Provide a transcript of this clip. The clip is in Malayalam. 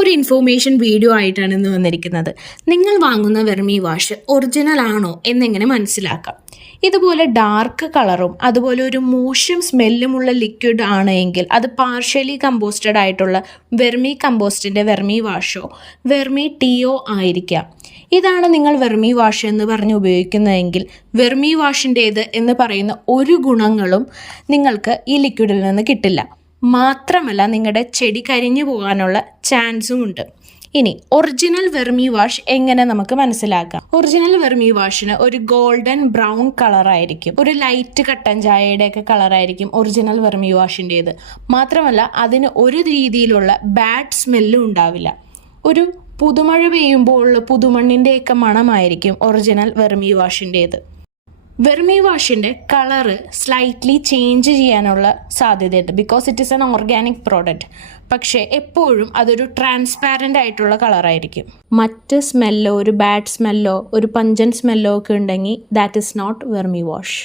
ഒരു ഇൻഫോർമേഷൻ വീഡിയോ ആയിട്ടാണ് ഇന്ന് വന്നിരിക്കുന്നത്. നിങ്ങൾ വാങ്ങുന്ന വെർമി വാഷ് ഒറിജിനൽ ആണോ എന്നെങ്ങനെ മനസ്സിലാക്കാം? ഇതുപോലെ ഡാർക്ക് കളറും അതുപോലെ ഒരു മോശം സ്മെല്ലുമുള്ള ലിക്വിഡ് ആണ് എങ്കിൽ അത് പാർഷ്യലി കമ്പോസ്റ്റഡ് ആയിട്ടുള്ള വെർമി കമ്പോസ്റ്റിൻ്റെ വെർമി വാഷോ വെർമി ടീയോ ആയിരിക്കാം. ഇതാണ് നിങ്ങൾ വെർമി വാഷ് എന്ന് പറഞ്ഞ് ഉപയോഗിക്കുന്നതെങ്കിൽ വെർമി വാഷിൻ്റേത് എന്ന് പറയുന്ന ഒരു ഗുണങ്ങളും നിങ്ങൾക്ക് ഈ ലിക്വിഡിൽ നിന്ന് കിട്ടില്ല. മാത്രമല്ല നിങ്ങളുടെ ചെടി കരിഞ്ഞു പോകാനുള്ള ചാൻസും ഉണ്ട്. ഇനി ഒറിജിനൽ വെർമി വാഷ് എങ്ങനെ നമുക്ക് മനസ്സിലാക്കാം? ഒറിജിനൽ വെർമി വാഷിന് ഒരു ഗോൾഡൻ ബ്രൗൺ കളറായിരിക്കും, ഒരു ലൈറ്റ് കട്ടൻ ചായയുടെയൊക്കെ കളറായിരിക്കും ഒറിജിനൽ വെർമി വാഷിൻ്റേത്. മാത്രമല്ല അതിന് ഒരു രീതിയിലുള്ള ബാഡ് സ്മെല്ലും ഉണ്ടാവില്ല. ഒരു പുതുമഴ പെയ്യുമ്പോൾ പുതുമണ്ണിൻ്റെയൊക്കെ മണമായിരിക്കും ഒറിജിനൽ വെർമി വാഷിൻ്റേത്. വെർമി വാഷിൻ്റെ കളറ് സ്ലൈറ്റ്ലി ചേഞ്ച് ചെയ്യാനുള്ള സാധ്യതയുണ്ട്, because it is an organic product. പക്ഷേ എപ്പോഴും അതൊരു ട്രാൻസ്പാരൻ്റ് ആയിട്ടുള്ള കളറായിരിക്കും. മറ്റ് സ്മെല്ലോ, ഒരു ബാഡ് സ്മെല്ലോ, ഒരു പഞ്ചൻ സ്മെല്ലോ ഒക്കെ ഉണ്ടെങ്കിൽ that is not vermi wash.